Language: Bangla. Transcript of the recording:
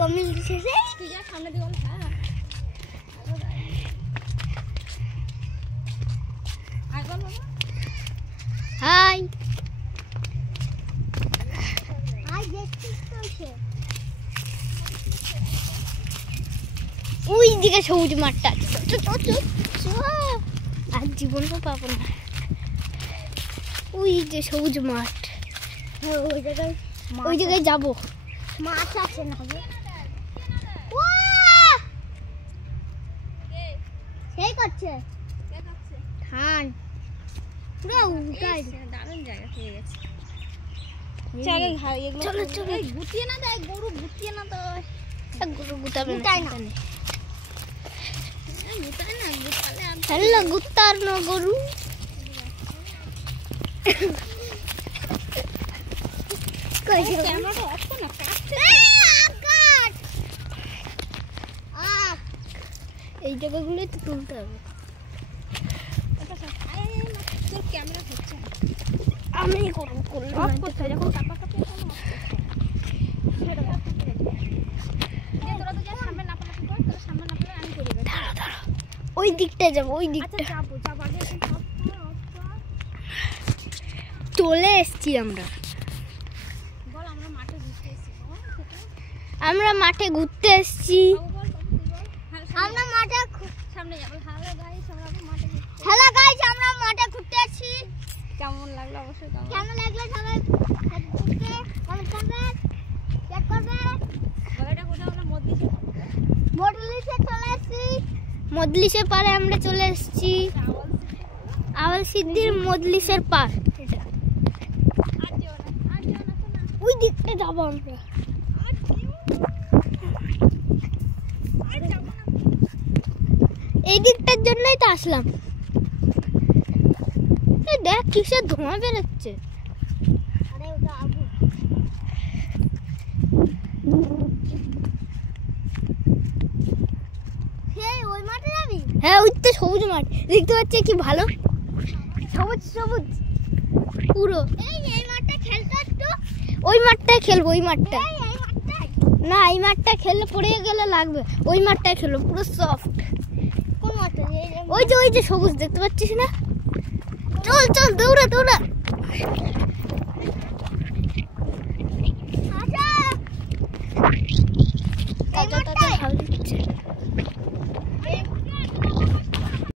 গমিল দিছে তুই যা সামনে দিয়ে বল। হ্যাঁ আগল বাবা। হাই আই দেখছিস তো সে ওই দিকে সবুজ মাঠটা আর জীবনও পাবো না। ওই যে সবুজ মাঠ, ওই জায়গায় যাবো। মাছ আছে না সেই করছে ধান পুরো উল্টাই। দারুণ জায়গা পেয়ে গেছে। চলো চলো গুটিয়ে না দেয় গরু, গুটিয়ে না দেয় গরু গুতাবে না গুটায় না, গুটালে আর হ্যালো গুতার না গরু। ক্যামেরাটা অফ কর না, কাটছে। এই জায়গাগুলোই তো তুলতে হবে। তোর ক্যামেরা হচ্ছে না। আমি করবো অফ করতে হয় যখন কাপা কাপি তোরা তো যা সামনে নাপালাপি কর, তোরা সামনে নাপালে আমি করি। দাঁড়া দাঁড়া ওই দিকটা যাবো, ওই আচ্ছা দিকটা যাবো যাবো আগে এখন অফ কর। চলে এসছি আমরা। বল আমরা মাঠে ঘুরতে এসেছি। আমরা মাঠে ঘুরতে এসছি। আমরা মাঠে সামনে যাবো। হ্যালো গাইস, আমরা মাঠে ঘুরতে। হ্যালো গাইস, আমরা মাঠে ঘুরতে এসেছি। কেমন লাগলো অবশ্যই কেমন লাগলো সবাই ফেসবুকে কমেন্ট করবেন, শেয়ার করবেন। বড়টা কোথাও আমরা মধ্যে মদলিসে চলে এসেছি। মদলিসে পারে আমরা চলে এসেছি। আওয়াল সিদ্দির মদলিসের পার এটা। ওই দিকটা যাবো আমরা। এই দিকটার জন্যই তো আসলাম। এই দেখ কিসের ধোঁয়া বেরোচ্ছে। হ্যাঁ ওই তো সবুজ মাঠ দেখতে পাচ্ছি, কি ভালো সবুজ সবুজ পুরো। এই মাঠটা খেলতে একটু, ওই মাঠটায় খেলবো। ওই মাঠটা না, এই মাঠটা খেললে পড়ে গেলে লাগবে। ওই মাঠটায় খেলবো, পুরো সফট। কোন মাঠটা? ওই যে সবুজ দেখতে পাচ্ছিস না? চল চল দৌড়া দৌড়া। আচ্ছা